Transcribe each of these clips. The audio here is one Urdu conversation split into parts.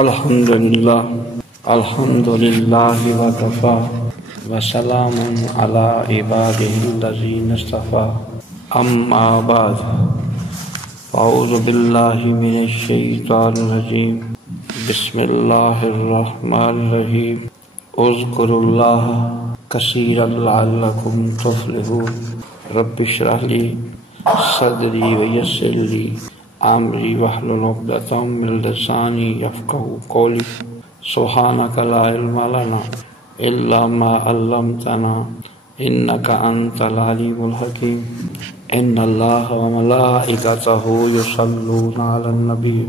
الحمدللہ وکفا وسلام علی عبادہ الذین اصطفیٰ اما بعد اعوذ باللہ من الشیطان الرجیم بسم اللہ الرحمن الرحیم اذکروا اللہ کثیرا لعلکم تفلحون رب اشرح لی صدری ویسر لی امری واحلل عقدۃ من لسانی یفقهوا قولی سبحانک لا علم لنا الا ما علمتنا انک انت العلیم الحکیم ان اللہ وملائکتہ یصلون علی النبی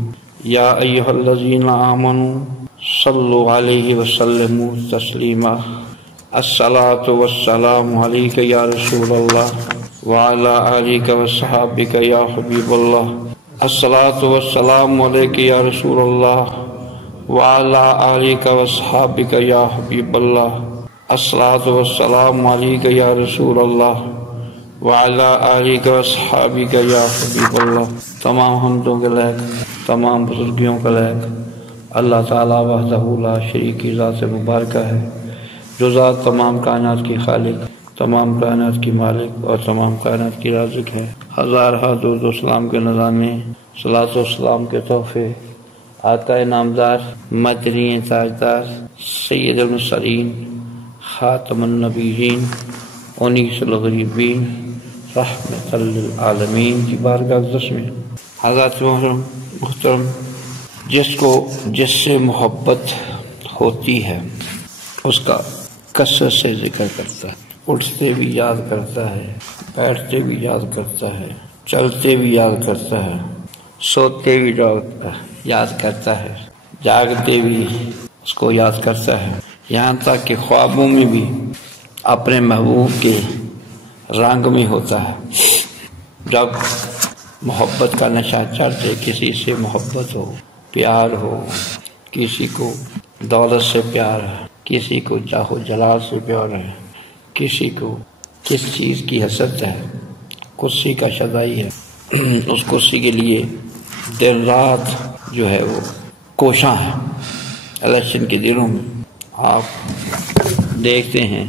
یا ایھا الذین آمنوا صلوا علیہ وسلموا تسلیما الصلاۃ والسلام علیک یا رسول اللہ وعلی آلک وصحابک یا حبیب اللہ الصلاۃ والسلام علیک یا رسول اللہ وعلی آلک وصحابک یا حبیب اللہ الصلاۃ والسلام علیک یا رسول اللہ وعلی آلک وصحابک یا حبیب اللہ۔ تمام حمدوں کے لائق، تمام بزرگیوں کے لائق اللہ تعالیٰ وحدہ لا شریک کی ذات مبارکہ ہے، جو ذات تمام کائنات کی خالق، تمام کائنات کی مالک اور تمام کائنات کی رازق ہے۔ ہزارہ درود و سلام کے نظانے، صلاۃ و سلام کے تحفے آقا نامدار، مدنی تاجدار، سید المرسلین، خاتم النبیین، انیس الغریبین، رحمت للعالمین کی بارگاہ اقدس میں حضرات محترم، جس سے محبت ہوتی ہے اس کا کثرت سے ذکر کرتا ہے، اٹھتے بھی یاد کرتا ہے، بیٹھتے بھی یاد کرتا ہے، چلتے بھی یاد کرتا ہے، سوتے بھی یاد کرتا ہے، جاگتے بھی اس کو یاد کرتا ہے، یہاں تک کہ خوابوں میں بھی اپنے محبوب کے رنگ میں ہوتا ہے۔ جب محبت کا نشہ چڑھے، کسی سے محبت ہو، پیار ہو، کسی کو دولت سے پیار ہے، کسی کو جاہ و جلال سے پیار ہے، کسی کو کس چیز کی حسد ہے، کرسی کا شدائی ہے، اس کرسی کے لیے دن رات جو ہے وہ کوشاں ہے۔ الیکشن کے دنوں میں آپ دیکھتے ہیں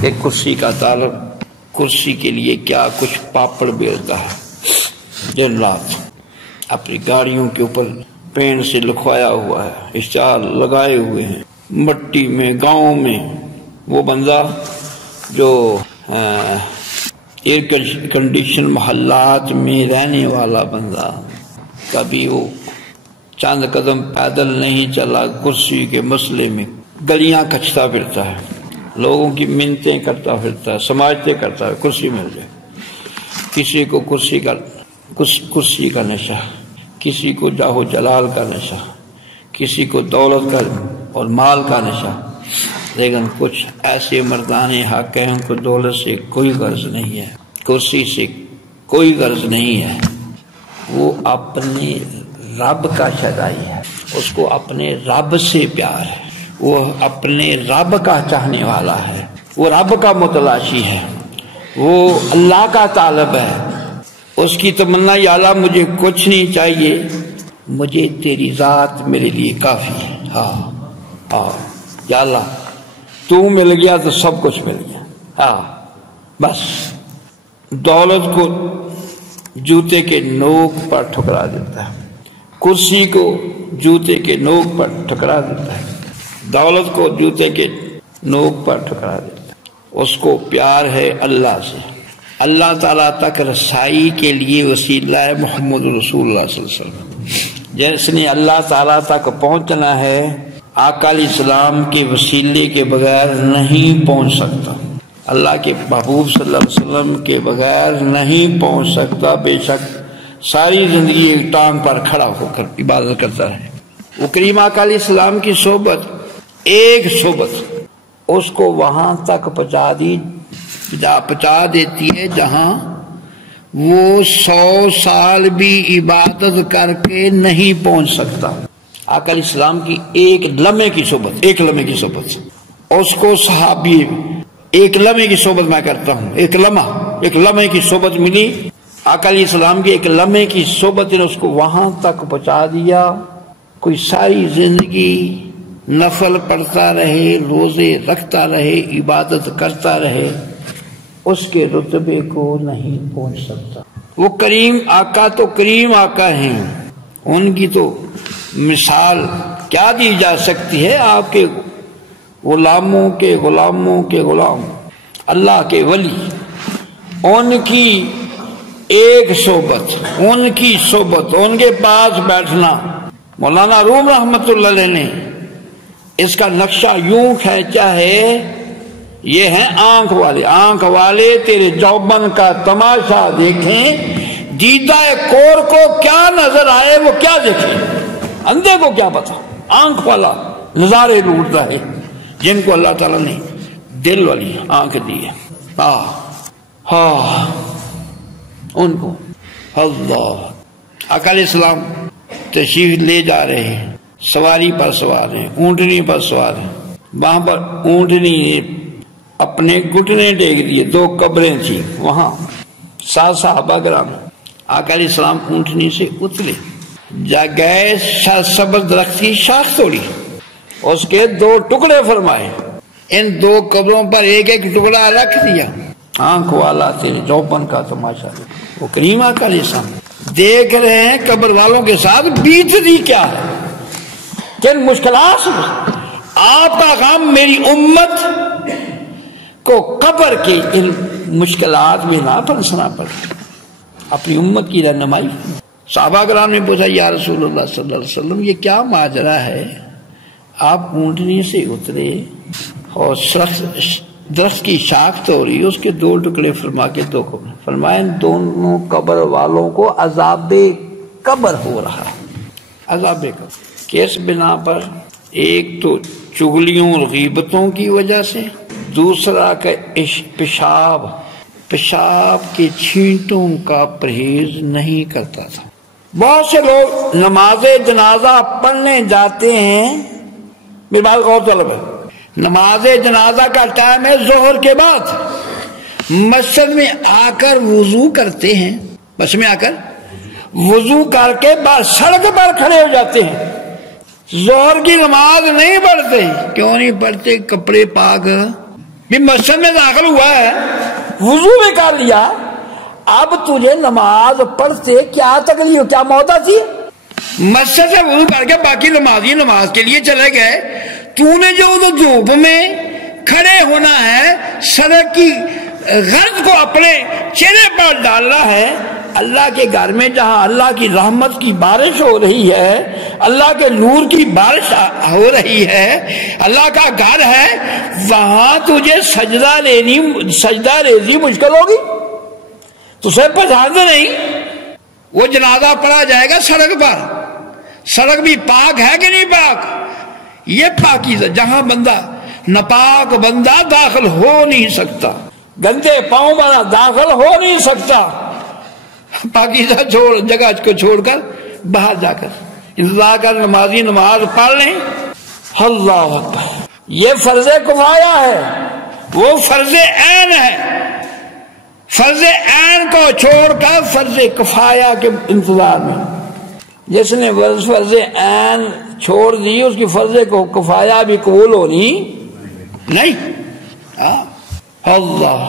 کہ کرسی کا طالب کرسی کے لیے کیا کچھ پاپڑ بیلتا ہے، دن رات اپنی گاڑیوں کے اوپر پین سے لکھوایا ہوا ہے، اشتہار لگائے ہوئے ہیں، مٹی میں، گاؤں میں۔ وہ بندہ جو ایئر کنڈیشن محلات میں رہنے والا بندہ، کبھی وہ چند قدم پیدل نہیں چلا، کرسی کے مسئلے میں گلیاں کچتا پھرتا ہے، لوگوں کی منتیں کرتا پھرتا ہے، سماجتیں کرتا ہے، کرسی مل جائے۔ کسی کو کرسی کا نشہ، کسی کو جاہ و جلال کا نشہ، کسی کو دولت کا اور مال کا نشہ، لیکن کچھ ایسے مردان حق ہیں ان کو دولت سے کوئی غرض نہیں ہے، کرسی سے کوئی غرض نہیں ہے، وہ اپنے رب کا شدائی ہے، اس کو اپنے رب سے پیار ہے، وہ اپنے رب کا چاہنے والا ہے، وہ رب کا متلاشی ہے، وہ اللہ کا طالب ہے۔ اس کی تمنا، یا اللہ مجھے کچھ نہیں چاہیے، مجھے تیری ذات میرے لیے کافی ہے۔ ہاں یا اللہ تو مل گیا تو سب کچھ مل گیا۔ ہاں بس دولت کو جوتے کے نوک پر ٹھکرا دیتا ہے، کرسی کو جوتے کے نوک پر ٹھکرا دیتا ہے، دولت کو جوتے کے نوک پر ٹھکرا دیتا ہے۔ اس کو پیار ہے اللہ سے، اللہ تعالیٰ تک رسائی کے لیے وسیلہ ہے محمد رسول اللہ صلی اللہ علیہ وسلم۔ جس نے اللہ تعالیٰ تک پہنچنا ہے، آقا علیہ السلام کے وسیلے کے بغیر نہیں پہنچ سکتا، اللہ کے محبوب صلی اللہ علیہ وسلم کے بغیر نہیں پہنچ سکتا۔ بے شک ساری زندگی ایک ٹانگ پر کھڑا ہو کر عبادت کرتا ہے۔ وہ کریم آقا علیہ السلام کی صحبت، ایک صحبت اس کو وہاں تک پہنچا دیتی ہے جہاں وہ 100 سال بھی عبادت کر کے نہیں پہنچ سکتا۔ آقا علیہ السلام کی ایک لمحے کی صحبت، اس کو صحابی ایک لمحے کی صحبت میں کرتا ہوں، ایک لمحے کی صحبت ملی آقا علیہ السلام کی، ایک لمحے کی صحبت نے اس کو وہاں تک پہنچا دیا کوئی ساری زندگی نفل پڑھتا رہے، روزے رکھتا رہے، عبادت کرتا رہے، اس کے رتبے کو نہیں پہنچ سکتا۔ وہ کریم آقا تو کریم آقا ہیں، ان کی تو مثال کیا دی جا سکتی ہے؟ آپ کے غلاموں کے غلاموں کے غلام، اللہ کے ولی، ان کی ایک صحبت، ان کی صحبت، ان کے پاس بیٹھنا۔ مولانا روم رحمت اللہ علیہ نے اس کا نقشہ یوں کھینچا ہے، یہ ہیں آنکھ والے۔ آنکھ والے تیرے جوبن کا تماشا دیکھیں، دیدہ کور کو کیا نظر آئے وہ کیا دیکھیں، اندھے کو کیا پتا۔ آنکھ والا نظارے لوٹتا ہے، جن کو اللہ تعالیٰ نے دل والی آنکھ دی ہے۔ ان کو اللہ آقا علیہ السلام تشریف لے جا رہے ہیں، سواری پر سوار ہیں، اونٹنی پر سوار ہیں۔ وہاں پر اونٹنی نے اپنے گھٹنے ٹیک دیے، 2 قبریں تھیں وہاں، 7 صحابہ کرام۔ آقا علیہ السلام اونٹنی سے اترے، جا گئے، سبز درخت کی شاخ توڑی، اس کے 2 ٹکڑے فرمائے، ان 2 قبروں پر ایک ایک ٹکڑا رکھ دیا۔ آنکھ والا تیرے جوبن کا تماشا، وہ کریم آقا علیہ السلام دیکھ رہے ہیں قبر والوں کے ساتھ بیتتی کیا ہے، کن مشکلات سے۔ آپ کا کام میری امت کو قبر کے ان مشکلات میں نہ پھنسنا پڑے، اپنی امت کی رہنمائی۔ صحابہ کرام نے پوچھا یا رسول اللہ صلی اللہ علیہ وسلم یہ کیا ماجرا ہے، آپ اونٹنی سے اترے اور درخت کی شاخ توڑی، اس کے 2 ٹکڑے فرما کے 2 قبر فرمائے، ان دونوں قبر والوں کو عذاب قبر ہو رہا ہے۔ عذاب قبر کس بنا پر؟ ایک تو چغلیوں اور غیبتوں کی وجہ سے، دوسرا کہ پیشاب کے چھینٹوں کا پرہیز نہیں کرتا تھا۔ بہت سے لوگ نماز جنازہ پڑھنے جاتے ہیں، میری بات غور طلب ہے، نماز جنازہ کا ٹائم ہے ظہر کے بعد، مسجد میں آ کر وضو کرتے ہیں، بس میں آ کر وضو کر کے بعد سڑک پر کھڑے ہو جاتے ہیں، ظہر کی نماز نہیں پڑھتے۔ کیوں نہیں پڑھتے؟ کپڑے پاک بھی مسجد میں داخل ہوا ہے، وضو بھی کر لیا، اب تجھے نماز پڑھتے کیا تکلیف، کیا موت تھی؟ مسجد سے وضو کر کے باقی نمازی نماز کے لیے چلے گئے، تو نے جو دھوپ میں کھڑے ہونا ہے، سڑک کی غرض کو اپنے چہرے پر ڈالنا ہے۔ اللہ کے گھر میں جہاں اللہ کی رحمت کی بارش ہو رہی ہے، اللہ کے نور کی بارش ہو رہی ہے، اللہ کا گھر ہے، وہاں تجھے سجدہ ریزی مشکل ہوگی، تجھے پسند نہیں۔ وہ جنازہ پڑھا جائے گا سڑک پر، سڑک بھی پاک ہے کہ نہیں پاک؟ یہ پاکیزہ، جہاں بندہ ناپاک بندہ داخل ہو نہیں سکتا، گندے پاؤں والا داخل ہو نہیں سکتا۔ پاکیزہ جگہ کو چھوڑ کر باہر جا کر انتظار کر نمازی نماز پڑھ لیں۔ اللہ اکبر، یہ فرض کفایہ ہے، وہ فرض عین ہے۔ فرض عین کو چھوڑ کر فرض کفایہ کے انتظار میں، جس نے فرض عین چھوڑ دی اس کی فرض کفایہ بھی قبول ہونی نہیں۔ اللہ